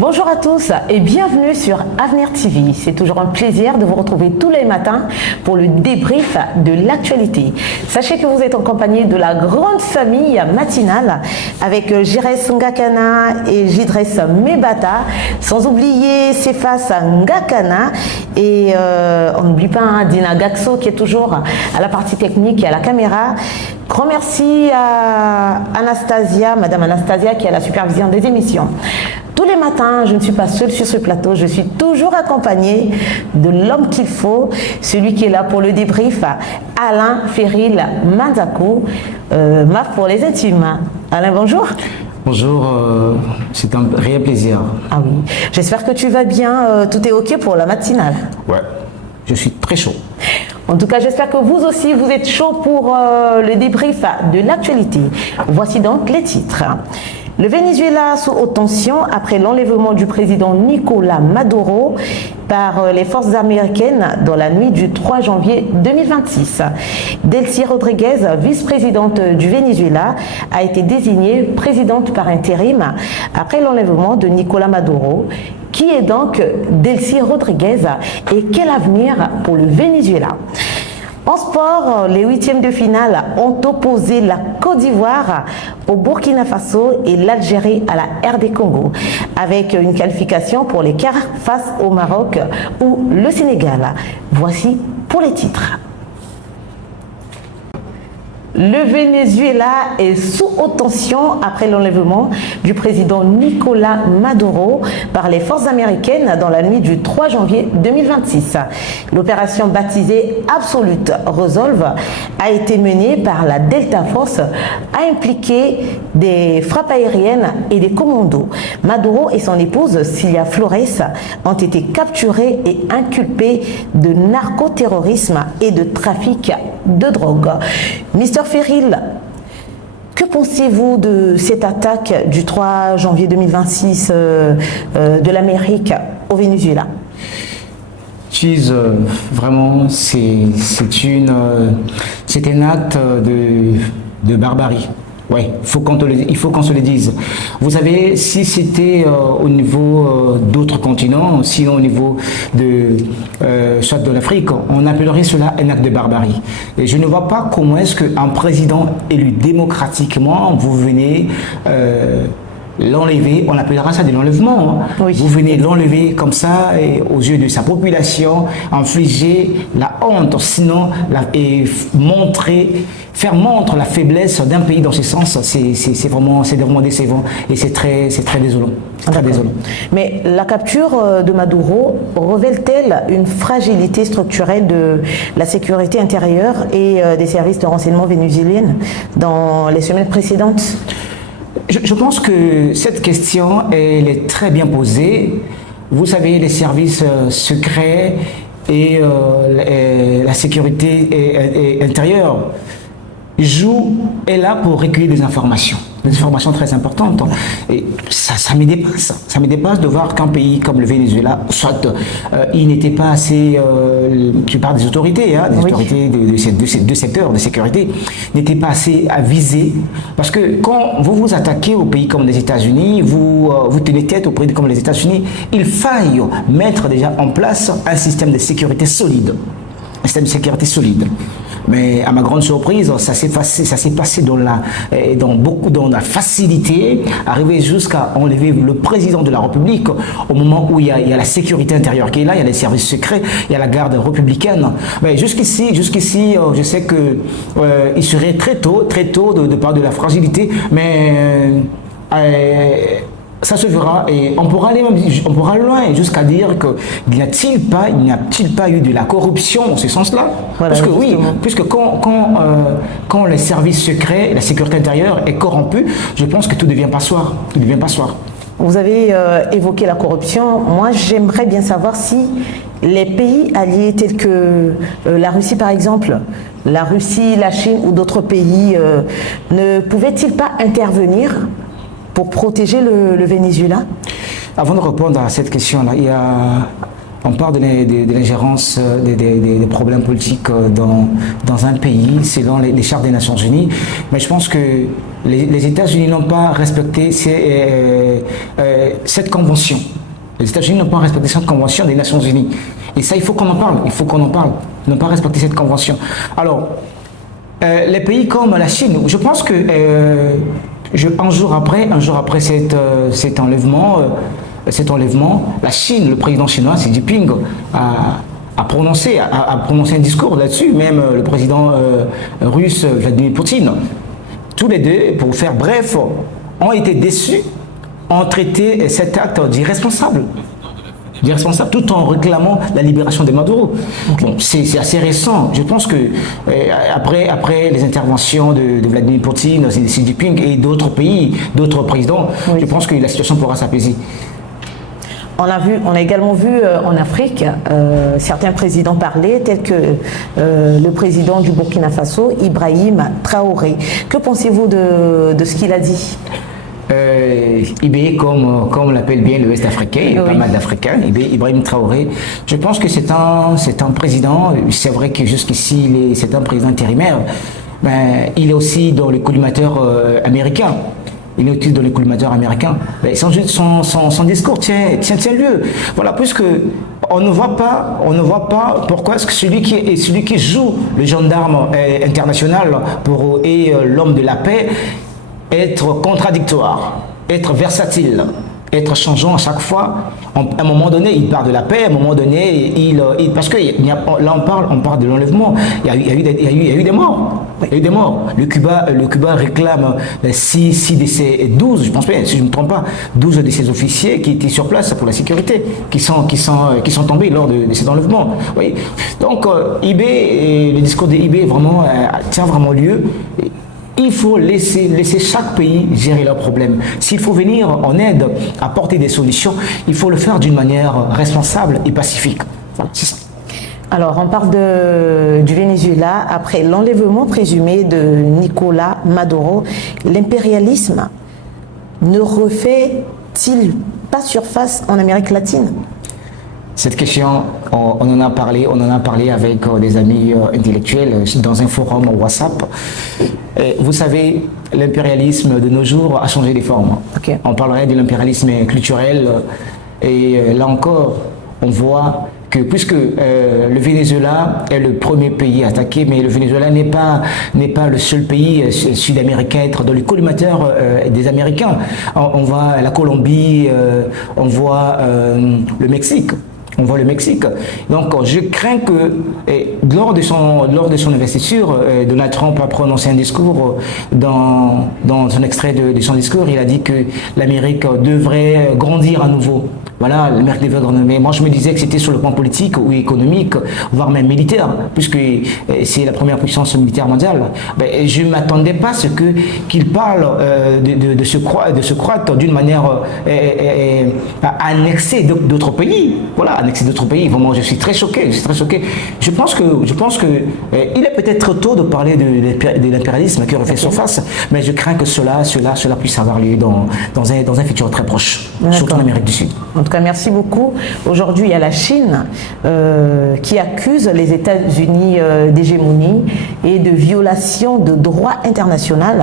Bonjour à tous et bienvenue sur Avenir TV. C'est toujours un plaisir de vous retrouver tous les matins pour le débrief de l'actualité. Sachez que vous êtes en compagnie de la grande famille matinale avec Jires Ngakana et Jidres Mebata, sans oublier Cephas Ngakana et on n'oublie pas Dina Gaxo qui est toujours à la partie technique et à la caméra. Grand merci à Anastasia, Madame Anastasia qui est à la supervision des émissions. Tous les matins, je ne suis pas seule sur ce plateau, je suis toujours accompagnée de l'homme qu'il faut, celui qui est là pour le débrief, Alain Ferril Manzakou, MAF pour les intimes. Alain, bonjour. Bonjour, c'est un réel plaisir. Ah oui, j'espère que tu vas bien, tout est ok pour la matinale. Ouais, je suis très chaud. En tout cas, j'espère que vous aussi, vous êtes chaud pour le débrief de l'actualité. Voici donc les titres. Le Venezuela sous haute tension après l'enlèvement du président Nicolás Maduro par les forces américaines dans la nuit du 3 janvier 2026. Delcy Rodriguez, vice-présidente du Venezuela, a été désignée présidente par intérim après l'enlèvement de Nicolás Maduro. Qui est donc Delcy Rodriguez et quel avenir pour le Venezuela? En sport, les huitièmes de finale ont opposé la Côte d'Ivoire au Burkina Faso et l'Algérie à la RD Congo, avec une qualification pour les quarts face au Maroc ou le Sénégal. Voici pour les titres. Le Venezuela est sous haute tension après l'enlèvement du président Nicolás Maduro par les forces américaines dans la nuit du 3 janvier 2026. L'opération baptisée Absolute Resolve a été menée par la Delta Force, a impliqué des frappes aériennes et des commandos. Maduro et son épouse Cilia Flores ont été capturés et inculpés de narcoterrorisme et de trafic de drogue. Mr. Ferril, que pensez-vous de cette attaque du 3 janvier 2026 de l'Amérique au Venezuela? Vraiment, c'est un acte de barbarie. Oui, il faut qu'on se le dise. Vous savez, si c'était au niveau d'autres continents, sinon au niveau soit de l'Afrique, on appellerait cela un acte de barbarie. Et je ne vois pas comment est-ce qu'un président élu démocratiquement, vous venez l'enlever, on appellera ça de l'enlèvement. Oui. Vous venez l'enlever comme ça et aux yeux de sa population, infliger la honte, sinon faire montre la faiblesse d'un pays dans ce sens, c'est vraiment décevant et c'est très désolant. Très désolant. Mais la capture de Maduro révèle-t-elle une fragilité structurelle de la sécurité intérieure et des services de renseignement vénézuéliens dans les semaines précédentes? Je pense que cette question, elle est très bien posée. Vous savez, les services secrets et la sécurité intérieure est là pour recueillir des informations très importantes. Et ça me dépasse de voir qu'un pays comme le Venezuela, soit il n'était pas assez, je parle des autorités, des autorités de ces deux secteurs de sécurité, n'étaient pas assez avisés. Parce que quand vous attaquez au pays comme les États-Unis, vous tenez tête au pays comme les États-Unis, il faille mettre déjà en place un système de sécurité solide. Mais à ma grande surprise, ça s'est passé dans la facilité, arrivé jusqu'à enlever le président de la République au moment où il y a la sécurité intérieure qui est là, il y a les services secrets, il y a la garde républicaine. Mais jusqu'ici, je sais que il serait très tôt de parler de la fragilité, mais ça se verra et on pourra aller loin jusqu'à dire qu'il n'y a-t-il pas eu de la corruption dans ce sens-là? Voilà, parce que justement. Oui, puisque quand les services secrets, la sécurité intérieure est corrompue, je pense que tout devient passoire. Vous avez évoqué la corruption. Moi, j'aimerais bien savoir si les pays alliés tels que la Russie, par exemple, la Russie, la Chine ou d'autres pays ne pouvaient-ils pas intervenir pour protéger le Venezuela? Avant de répondre à cette question-là, il y a on parle de l'ingérence des problèmes politiques dans un pays selon les chartes des Nations Unies, mais je pense que les États-Unis n'ont pas respecté cette convention. Les États-Unis n'ont pas respecté cette convention des Nations Unies. Et ça, il faut qu'on en parle. Il faut qu'on en parle. Ils n'ont pas respecté cette convention. Alors, les pays comme la Chine, je pense que un jour après cet enlèvement, la Chine, le président chinois Xi Jinping a prononcé un discours là-dessus, même le président russe Vladimir Poutine. Tous les deux, pour faire bref, ont été déçus, ont traité cet acte d'irresponsable, tout en réclamant la libération de Maduro. Bon, c'est assez récent. Je pense que après les interventions de Vladimir Poutine, Xi Jinping et d'autres pays, d'autres présidents, je pense que la situation pourra s'apaiser. On a également vu en Afrique certains présidents parler, tels que le président du Burkina Faso, Ibrahim Traoré. Que pensez-vous de ce qu'il a dit? IB, comme l'appelle bien l'Ouest africain, il y a pas mal d'Africains, Ibrahim Traoré, je pense que c'est un président, c'est vrai que jusqu'ici c'est un président intérimaire, mais il est aussi dans le collimateur américain. Il est utile dans les collimateurs américains. Son discours tient lieu. Voilà, puisque on ne voit pas pourquoi est-ce que celui qui joue le gendarme international et l'homme de la paix être contradictoire, être versatile, être changeant à chaque fois. À un moment donné, il parle de la paix, à un moment donné, parce que là on parle de l'enlèvement. Il y a eu des morts. Il y a eu des morts. Le Cuba réclame 6 de ses 12, je pense bien, si je ne me trompe pas, 12 de ses officiers qui étaient sur place pour la sécurité, qui sont tombés lors de cet enlèvement. Oui. Donc, le discours de IB vraiment tient vraiment lieu. Il faut laisser chaque pays gérer leurs problèmes. S'il faut venir en aide, apporter des solutions, il faut le faire d'une manière responsable et pacifique. Voilà, c'est ça. Alors, on parle du Venezuela. Après l'enlèvement présumé de Nicolás Maduro, l'impérialisme ne refait-il pas surface en Amérique latine? Cette question, on en a parlé avec des amis intellectuels dans un forum WhatsApp. Et vous savez, l'impérialisme de nos jours a changé de forme. Okay. On parlerait de l'impérialisme culturel et là encore, on voit que puisque le Venezuela est le premier pays attaqué, mais le Venezuela n'est pas le seul pays sud-américain à être dans le collimateur des Américains. On voit la Colombie, on voit le Mexique. Donc, je crains que lors de son investiture, Donald Trump a prononcé un discours. Dans un extrait de son discours, il a dit que l'Amérique devrait grandir à nouveau. Voilà, l'Amérique devrait grandir. Mais moi, je me disais que c'était sur le plan politique ou économique, voire même militaire, puisque c'est la première puissance militaire mondiale. Je ne m'attendais pas à ce qu'il parle de se croître d'une manière à annexer d'autres pays. Voilà, annexer d'autres pays. Vraiment, je suis très choqué. Je pense que il est peut-être tôt de parler de l'impérialisme qui refait surface, mais je crains que cela puisse avoir lieu dans un futur très proche, surtout en Amérique du Sud. En tout cas, merci beaucoup. Aujourd'hui, il y a la Chine qui accuse les États-Unis d'hégémonie et de violation de droits internationaux.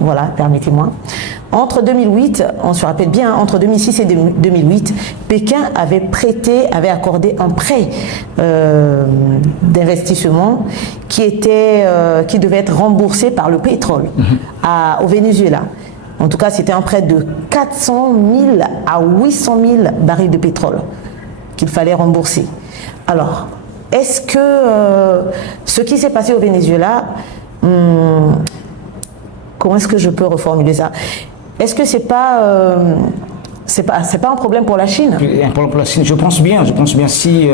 Voilà, permettez-moi. Entre 2008, on se rappelle bien, entre 2006 et 2008, Pékin avait accordé un prêt d'investissement qui devait être remboursé par le pétrole au Venezuela. En tout cas, c'était un prêt de 400 000 à 800 000 barils de pétrole qu'il fallait rembourser. Alors, est-ce que ce qui s'est passé au Venezuela, comment est-ce que je peux reformuler ça? Est-ce que c'est pas un problème pour la Chine? Un problème pour la Chine, je pense bien. Si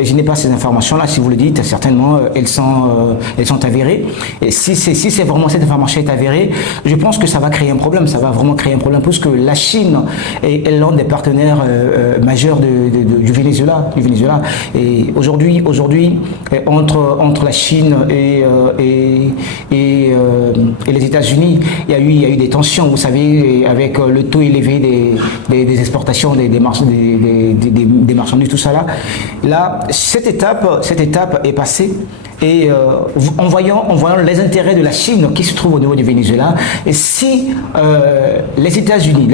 je n'ai pas ces informations-là, si vous le dites, certainement elles sont avérées. Et si c'est vraiment cette information est avérée, je pense que ça va créer un problème. Ça va vraiment créer un problème puisque la Chine est l'un des partenaires majeurs du Venezuela. Et aujourd'hui, entre la Chine et les États-Unis, il y a eu des tensions. Vous savez, avec le taux élevé des exportations des marchandises, tout ça là. Là, cette étape est passée. Et en voyant les intérêts de la Chine qui se trouvent au niveau du Venezuela, et si les États-Unis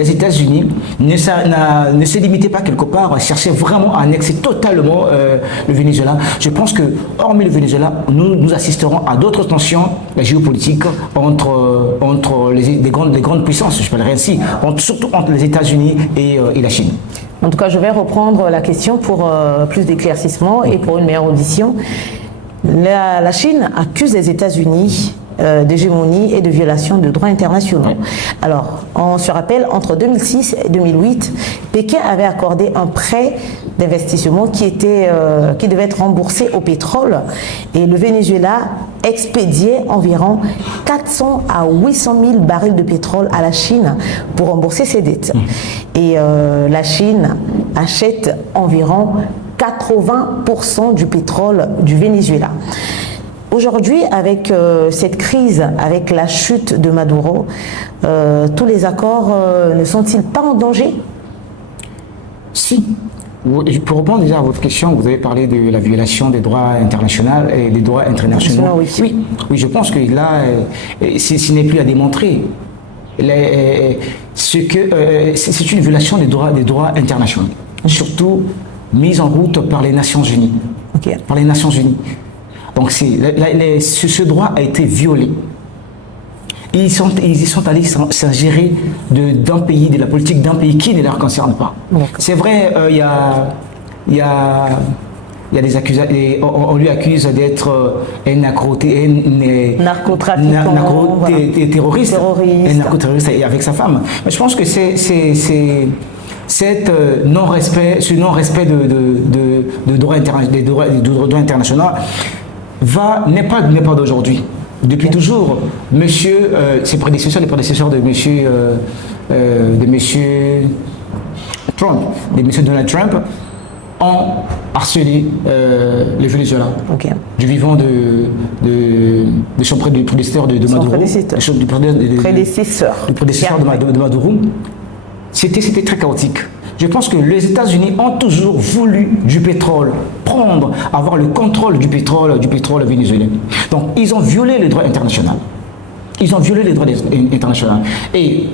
ne se limitaient pas quelque part à chercher vraiment à annexer totalement le Venezuela, je pense que, hormis le Venezuela, nous assisterons à d'autres tensions géopolitiques entre les grandes puissances, je parlerai ainsi, surtout entre les États-Unis et la Chine. En tout cas, je vais reprendre la question pour plus d'éclaircissement et pour une meilleure audition. La Chine accuse les États-Unis d'hégémonie et de violation de droits internationaux. Alors, on se rappelle, entre 2006 et 2008, Pékin avait accordé un prêt d'investissement qui devait être remboursé au pétrole, et le Venezuela expédiait environ 400 à 800 000 barils de pétrole à la Chine pour rembourser ses dettes. Et la Chine achète environ 80% du pétrole du Venezuela. Aujourd'hui, avec cette crise, avec la chute de Maduro, tous les accords ne sont-ils pas en danger? Si. Pour répondre déjà à votre question, vous avez parlé de la violation des droits internationaux et des droits internationaux. Oui, je pense que là, ce n'est plus à démontrer. C'est une violation des droits internationaux, surtout mise en route par les Nations Unies. Par les Nations Unies. Donc ce droit a été violé. Ils y sont allés s'ingérer d'un pays, de la politique d'un pays qui ne leur concerne pas. C'est vrai, il y a des accusations, on lui accuse d'être un narcoterroriste, un narcoterroriste avec sa femme. Mais je pense que ce non-respect de droits internationaux n'est pas d'aujourd'hui. Depuis toujours, ses prédécesseurs, les prédécesseurs de monsieur Donald Trump, ont harcelé le Venezuela. Du vivant de son prédécesseur de Maduro. Du prédécesseur de Maduro. C'était très chaotique. Je pense que les États-Unis ont toujours voulu du pétrole, avoir le contrôle du pétrole vénézuélien. Donc, ils ont violé les droits internationaux. Et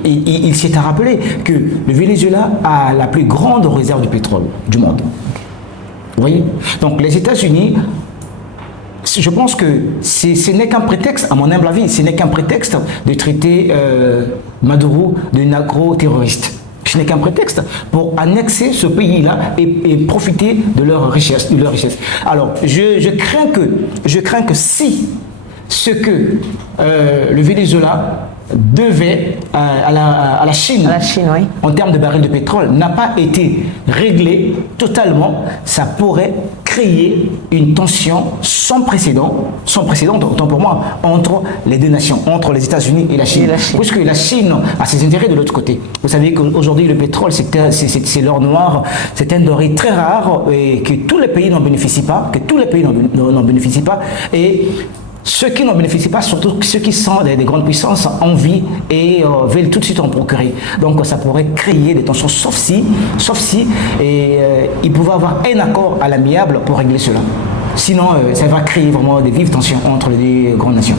il s'est à rappeler que le Venezuela a la plus grande réserve de pétrole du monde. Vous voyez? Donc, les États-Unis, je pense que ce n'est qu'un prétexte, à mon humble avis, ce n'est qu'un prétexte de traiter Maduro de narco-terroriste. Ce n'est qu'un prétexte pour annexer ce pays-là et profiter de leur richesse. Alors, je crains que si ce que le Venezuela devait à la Chine, oui, en termes de barils de pétrole, n'a pas été réglé totalement, ça pourrait créer une tension sans précédent, autant pour moi, entre les deux nations, entre les États-Unis et la Chine. Puisque la Chine a ses intérêts de l'autre côté. Vous savez qu'aujourd'hui, le pétrole, c'est l'or noir, c'est un denrée très rare et que tous les pays n'en bénéficient pas, et ceux qui n'en bénéficient pas, surtout ceux qui sont des grandes puissances, envient et veulent tout de suite en procurer. Donc ça pourrait créer des tensions, sauf si il pouvait avoir un accord à l'amiable pour régler cela. Sinon, ça va créer vraiment des vives tensions entre les deux grandes nations.